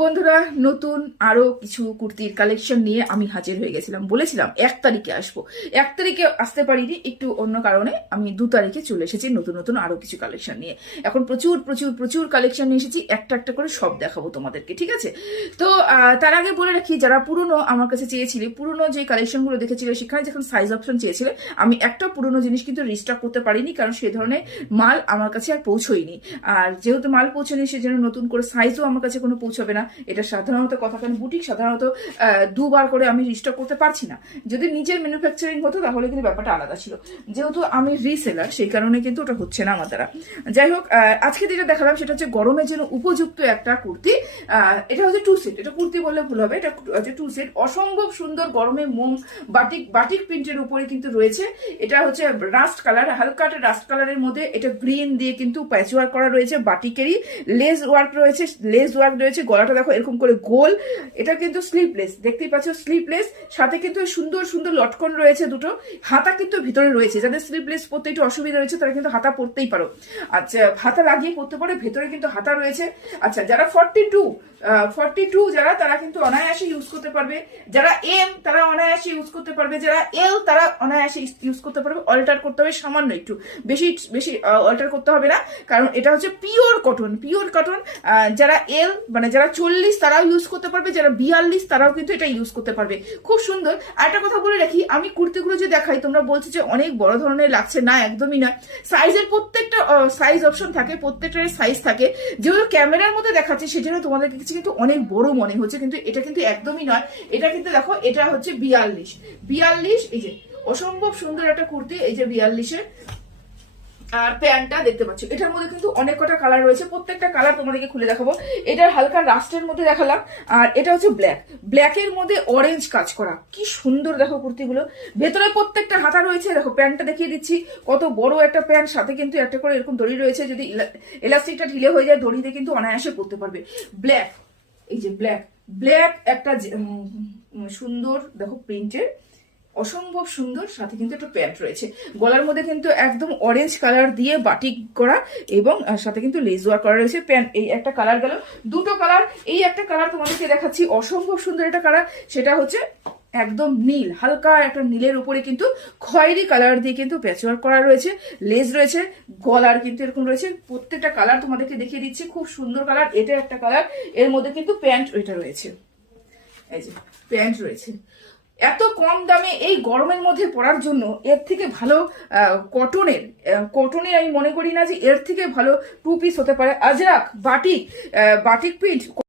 বন্ধুরা, নতুন আরো কিছু কুর্তির কালেকশন নিয়ে আমি হাজির হয়ে গেছিলাম। বলেছিলাম 1 তারিখে আসবো, 1 তারিখে আসতে পারিনি, একটু অন্য কারণে। আমি 2 তারিখে চলে এসেছি নতুন নতুন আরো কিছু কালেকশন নিয়ে। এখন প্রচুর প্রচুর প্রচুর কালেকশন নিয়ে এসেছি, একটা একটা করে সব দেখাবো তোমাদেরকে, ঠিক আছে? তো তার আগে বলে রাখি, যারা পুরনো আমার কাছে চেয়েছিলে, পুরনো যে কালেকশনগুলো দেখেছিলে, সেখানে যখন সাইজ অপশন চেয়েছিলে, আমি একটা পুরনো জিনিস কিন্তু রিস্টক করতে পারিনি, কারণ সেই ধরনের মাল আমার কাছে আর পৌঁছয়নি। আর যেহেতু মাল পৌঁছয়নি, সেজন্য নতুন করে সাইজও আমার কাছে কোনো পৌঁছাবে না। এটা সাধারণত কথা, কারণ বুটিক সাধারণত 2বার করে আমি রিস্টক করতে পারছি না। যদি নিজের ম্যানুফ্যাকচারিং হতো তাহলে কিন্তু ব্যাপারটা আলাদা ছিল। যেহেতু আমি রিসেলার, সেই কারণে কিন্তু ওটা হচ্ছে না আমার দ্বারা। যাই হোক, আজকে যেটা দেখালাম সেটা হচ্ছে গরমের জন্য উপযুক্ত একটা কুর্তি। এটা হচ্ছে 2 সেট, এটা কুর্তি বললে ভুল হবে, এটা হচ্ছে 2 সেট। অসম্ভব সুন্দর গরমে মোম বাটিক বাটিক প্রিন্টের উপরে কিন্তু রয়েছে। এটা হচ্ছে রাস্ট কালার, হালকা একটা রাস্ট কালারের মধ্যে এটা গ্রিন দিয়ে কিন্তু প্যাচ ওয়ার্ক করা রয়েছে, বাটিকেরই লেস ওয়ার্ক রয়েছে, লেস ওয়ার্ক রয়েছে। গলাটা দেখো এরকম করে গোল। এটা কিন্তু স্লিপলেস, দেখতেই পাচ্ছ স্লিপলেস, সাথে কিন্তু সুন্দর সুন্দর লটকন রয়েছে দুটো। হাতা কিন্তু ভিতরে রয়েছে, যাদের স্লিপলেস পরতে একটু অসুবিধা রয়েছে তারা কিন্তু হাতা পরতেই পারো। আচ্ছা, হাতা লাগিয়ে পরতে পারো, ভেতরে কিন্তু হাতা রয়েছে। আচ্ছা, যারা 42 যারা, তারা কিন্তু অনায়াসে ইউজ করতে পারবে। যারা এম তারা অনায়াসে ইউজ করতে পারবে, যারা এল তারা অনায়াসে ইউজ করতে পারবে। অল্টার করতে হবে সামান্য একটু, বেশি বেশি অল্টার করতে হবে না, কারণ এটা হচ্ছে পিওর কটন। যারা এল মানে যারা 40 তারাও ইউজ করতে পারবে, যারা 42 তারাও কিন্তু এটা ইউজ করতে পারবে। খুব সুন্দর। আরেকটা কথা বলে রাখি, আমি কুর্তিগুলো যে দেখাই, তোমরা বলছো যে অনেক বড় ধরনের লাগছে, না একদমই নয়। সাইজের প্রত্যেকটা সাইজ অপশন থাকে, প্রত্যেকটার সাইজ থাকে। যেগুলো ক্যামেরার মধ্যে দেখাচ্ছে সেজন্য তোমাদের কাছে কিন্তু অনেক বড় মনে হচ্ছে, কিন্তু এটা কিন্তু একদমই নয়। এটা কিন্তু দেখো, এটা হচ্ছে 42। এই যে অসম্ভব সুন্দর একটা কুর্তি, এই যে 42-এর। আর প্যান্টটা দেখতে পাচ্ছ, এটার মধ্যে কিন্তু অনেক কটা কালার রয়েছে, প্রত্যেকটা কালার তোমাদেরকে খুলে দেখাবো। এটার হালকা রাস্টের মধ্যে দেখালাম, আর এটা হচ্ছে ব্ল্যাকের মধ্যে অরেঞ্জ কাজ করা। কি সুন্দর দেখো কুর্তিগুলো। ভেতরে প্রত্যেকটা হাতা রয়েছে। দেখো প্যান্টটা দেখিয়ে দিচ্ছি, কত বড় একটা প্যান্ট, সাথে কিন্তু একটা করে এরকম দড়ি রয়েছে। যদি এলাস্টিকটা ঢিলে হয়ে যায়, দড়িতে কিন্তু অনায়াসে পরতে পারবে। ব্ল্যাক, এই যে ব্ল্যাক একটা সুন্দর দেখো প্রিন্টের, অসম্ভব সুন্দর। সাথে কিন্তু একটা প্যান্ট রয়েছে। গলার মধ্যে কিন্তু একদম অরেঞ্জ কালার দিয়ে বাটিক করা, এবং সাথে কিন্তু লেস ওয়ার্ক করা রয়েছে। প্যান্ট এই একটা কালার গেল, দুটো কালার। এই একটা কালার তোমাদেরকে দেখাচ্ছি, অসম্ভব সুন্দর একটা কালার, সেটা হচ্ছে একদম নীল, হালকা একটা নীলের উপরে কিন্তু খয়েরি কালার দিয়ে কিন্তু প্যাচ ওয়ার্ক করা রয়েছে, লেস রয়েছে, গলার কিন্তু এরকম রয়েছে। প্রত্যেকটা কালার তোমাদেরকে দেখিয়ে দিচ্ছি, খুব সুন্দর কালার। এটা একটা কালার, এর মধ্যে কিন্তু প্যান্ট ওইটা রয়েছে, এই যে প্যান্ট রয়েছে। এত কম দামে এই গরমের মধ্যে পরার জন্য এর থেকে ভালো কটনের আমি মনে করি না যে এর থেকে ভালো 2 পিস হতে পারে। Ajrak batik print